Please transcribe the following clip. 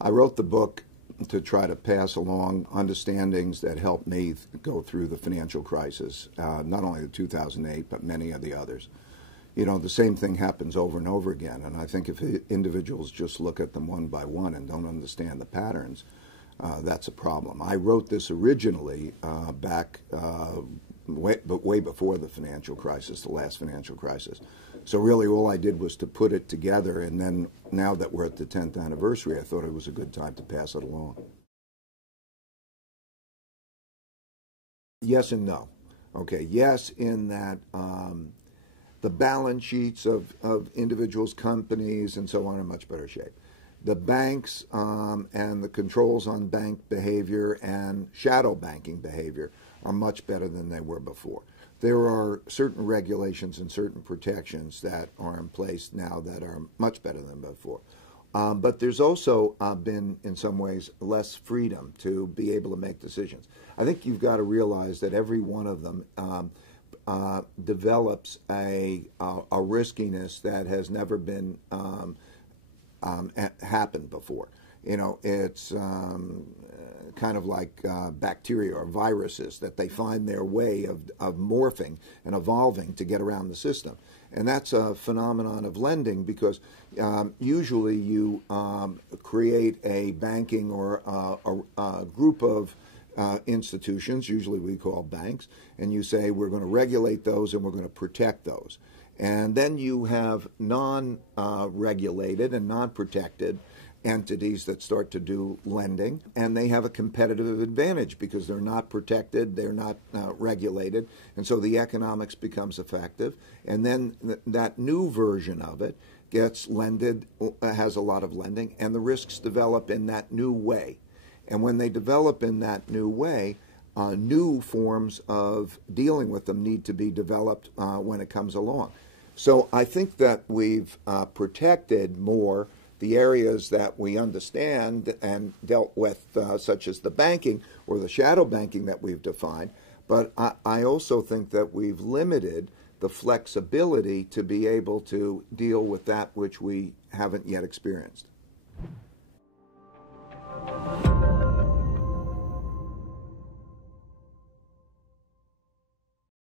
I wrote the book to try to pass along understandings that helped me go through the financial crisis, not only the 2008, but many of the others. You know, the same thing happens over and over again, and I think if individuals just look at them one by one and don't understand the patterns, that's a problem. I wrote this originally back way before the financial crisis, the last financial crisis. So really all I did was to put it together, and then now that we're at the 10th anniversary, I thought it was a good time to pass it along. Yes and no. Okay, yes in that the balance sheets of individuals, companies, and so on are in much better shape. The banks and the controls on bank behavior and shadow banking behavior are much better than they were before. There are certain regulations and certain protections that are in place now that are much better than before. But there's also been, in some ways, less freedom to be able to make decisions. I think you've got to realize that every one of them develops a riskiness that has never been happened before. You know, it's kind of like bacteria or viruses that they find their way of morphing and evolving to get around the system. And that's a phenomenon of lending because usually you create a banking or a group of institutions, usually we call banks, and you say we're going to regulate those and we're going to protect those. And then you have non-regulated and non-protected entities that start to do lending, and they have a competitive advantage because they're not protected, they're not regulated, and so the economics becomes effective. And then that new version of it gets lended, has a lot of lending, and the risks develop in that new way. And when they develop in that new way, new forms of dealing with them need to be developed when it comes along. So I think that we've protected more the areas that we understand and dealt with, such as the banking or the shadow banking that we've defined. But I also think that we've limited the flexibility to be able to deal with that which we haven't yet experienced.